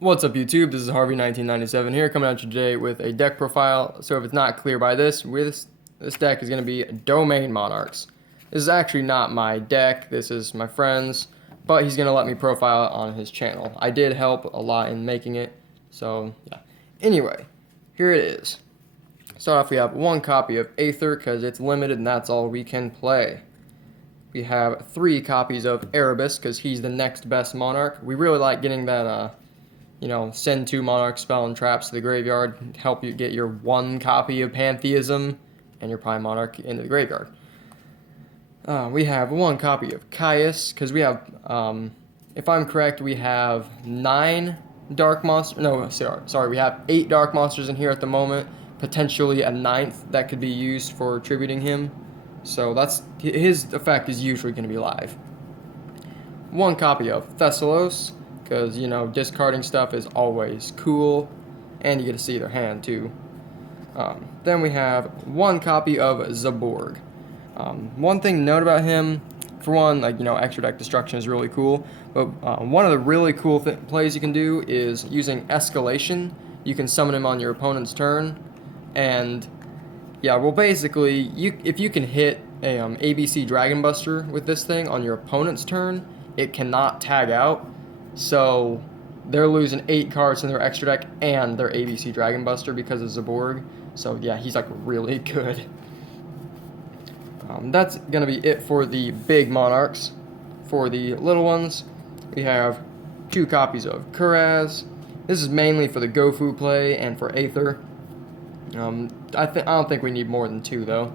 What's up YouTube, this is Harvey1997 here, coming at you today with a deck profile. So if it's not clear by this deck is going to be Domain Monarchs. This is actually not my deck, this is my friend's, but he's going to let me profile it on his channel. I did help a lot in making it, so yeah. Anyway, here it is. Start off, we have one copy of Aether because it's limited and that's all we can play. We have 3 copies of Erebus because he's the next best Monarch. We really like getting that send 2 Monarch spell and traps to the graveyard, help you get your 1 copy of Pantheism and your Prime Monarch into the graveyard. We have 1 copy of Caius, because we have, if I'm correct, we have 9 Dark Monsters, no, sorry, we have 8 Dark Monsters in here at the moment, potentially a 9th that could be used for tributing him, so that's, his effect is usually going to be live. 1 copy of Thessalos, because, discarding stuff is always cool, and you get to see their hand, too. Then we have 1 copy of Zaborg. One thing to note about him, for one, extra deck destruction is really cool, but one of the really cool plays you can do is using Escalation. You can summon him on your opponent's turn, and, yeah, well, basically, if you can hit a ABC Dragon Buster with this thing on your opponent's turn, it cannot tag out. So they're losing 8 cards in their extra deck and their ABC Dragon Buster because of Zaborg. So yeah, he's like really good. That's going to be it for the big Monarchs. For the little ones, we have 2 copies of Kuraz. This is mainly for the Gofu play and for Aether. I don't think we need more than 2 though.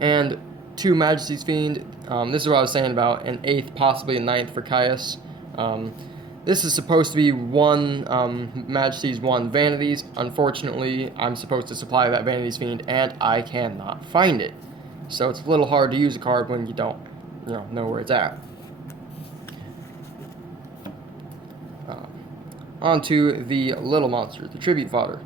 And 2 Majesty's Fiend. This is what I was saying about an 8th, possibly a 9th for Caius. This is supposed to be 1 Majesty's, 1 Vanities. Unfortunately, I'm supposed to supply that Vanities Fiend, and I cannot find it. So it's a little hard to use a card when you don't, know where it's at. On to the little monsters, the tribute fodder.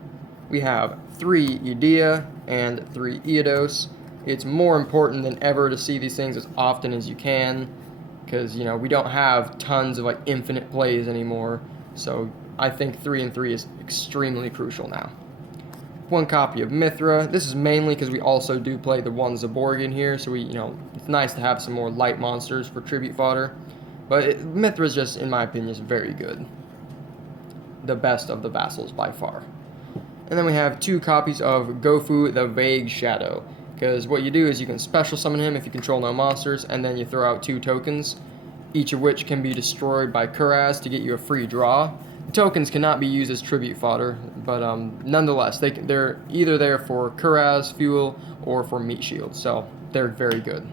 We have 3 Edea and 3 Eodos. It's more important than ever to see these things as often as you can, because, we don't have tons of, infinite plays anymore, so I think 3 and 3 is extremely crucial now. 1 copy of Mithra. This is mainly because we also do play the 1 Zaborg in here, so it's nice to have some more light monsters for tribute fodder, but Mithra is just, in my opinion, is very good. The best of the vassals by far. And then we have 2 copies of Gofu the Vague Shadow. Because what you do is you can special summon him if you control no monsters, and then you throw out 2 tokens, each of which can be destroyed by Kuraz to get you a free draw. The tokens cannot be used as tribute fodder, but nonetheless, they're either there for Kuraz fuel or for meat shield, so they're very good.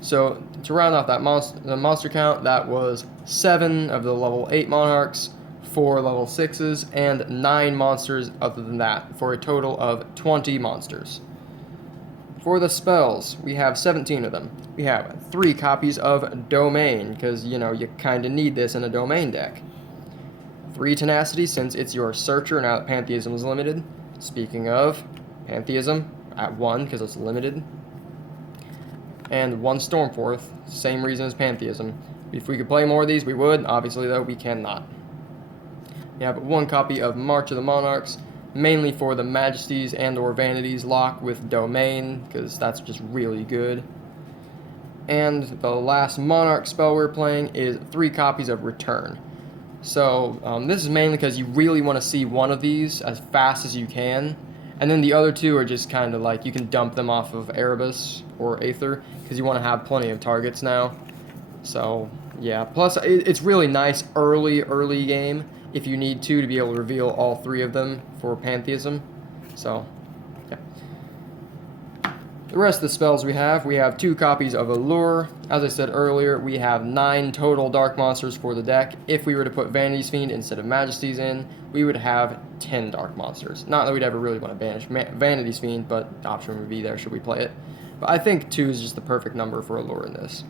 So to round off that the monster count, that was 7 of the level 8 Monarchs, 4 level 6s, and 9 monsters other than that, for a total of 20 monsters. For the spells, we have 17 of them. We have 3 copies of Domain, because, you kind of need this in a Domain deck. 3 Tenacity, since it's your Searcher now that Pantheism is limited. Speaking of, Pantheism at 1, because it's limited. And 1 Stormforth, same reason as Pantheism. If we could play more of these, we would. Obviously, though, we cannot. We have 1 copy of March of the Monarchs, mainly for the Majesties and or Vanities lock with Domain, because that's just really good. And the last Monarch spell we're playing is 3 copies of Return. So this is mainly because you really want to see one of these as fast as you can, and then the other 2 are just kind of you can dump them off of Erebus or Aether, because you want to have plenty of targets now. So yeah, plus it's really nice early game, if you need to be able to reveal all 3 of them for Pantheism. So, yeah. The rest of the spells we have 2 copies of Allure. As I said earlier, we have 9 total Dark Monsters for the deck. If we were to put Vanity's Fiend instead of Majesty's in, we would have 10 Dark Monsters. Not that we'd ever really want to banish Vanity's Fiend, but the option would be there should we play it. But I think 2 is just the perfect number for Allure in this.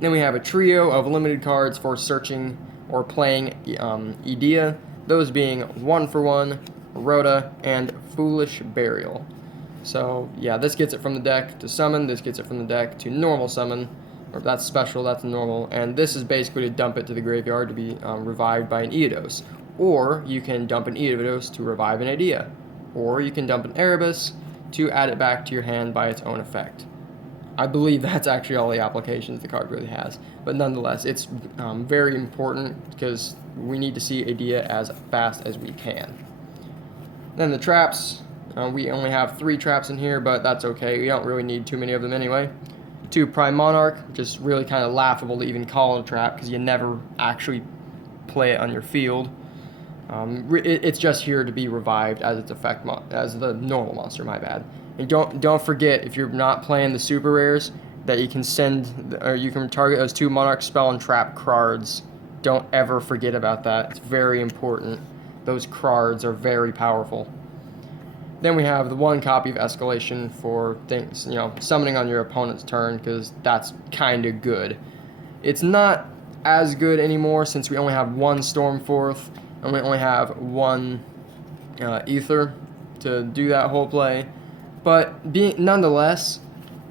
Then we have a trio of limited cards for searching or playing Edea, those being 1-for-1, Rhoda, and Foolish Burial. So yeah, this gets it from the deck to summon, this gets it from the deck to normal summon, or that's special, that's normal, and this is basically to dump it to the graveyard to be revived by an Eodos. Or you can dump an Eodos to revive an Idea. Or you can dump an Erebus to add it back to your hand by its own effect. I believe that's actually all the applications the card really has. But nonetheless, it's very important because we need to see Idea as fast as we can. Then the traps. We only have 3 traps in here, but that's okay. We don't really need too many of them anyway. 2 Prime Monarch, which is really kind of laughable to even call it a trap because you never actually play it on your field. It's just here to be revived as its effect as the normal monster. My bad. And don't forget, if you're not playing the super rares, that you can you can target those 2 Monarch spell and trap cards. Don't ever forget about that. It's very important. Those cards are very powerful. Then we have the 1 copy of Escalation for things, summoning on your opponent's turn, because that's kind of good. It's not as good anymore since we only have 1 Stormforth and we only have 1 Ether to do that whole play. But nonetheless,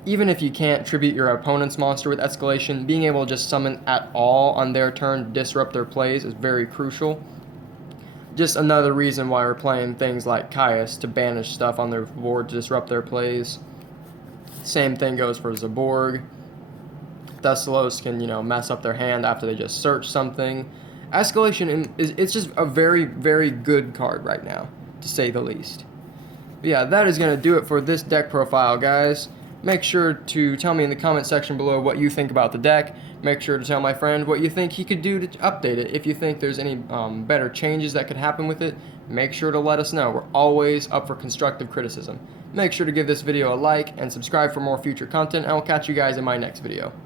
even if you can't tribute your opponent's monster with Escalation, being able to just summon at all on their turn to disrupt their plays is very crucial. Just another reason why we're playing things like Caius to banish stuff on their board to disrupt their plays. Same thing goes for Zaborg. Thessalos can, mess up their hand after they just search something. Escalation it's just a very, very good card right now, to say the least. But yeah, that is going to do it for this deck profile, guys. Make sure to tell me in the comment section below what you think about the deck. Make sure to tell my friend what you think he could do to update it. If you think there's any better changes that could happen with it, make sure to let us know. We're always up for constructive criticism. Make sure to give this video a like and subscribe for more future content, and I'll catch you guys in my next video.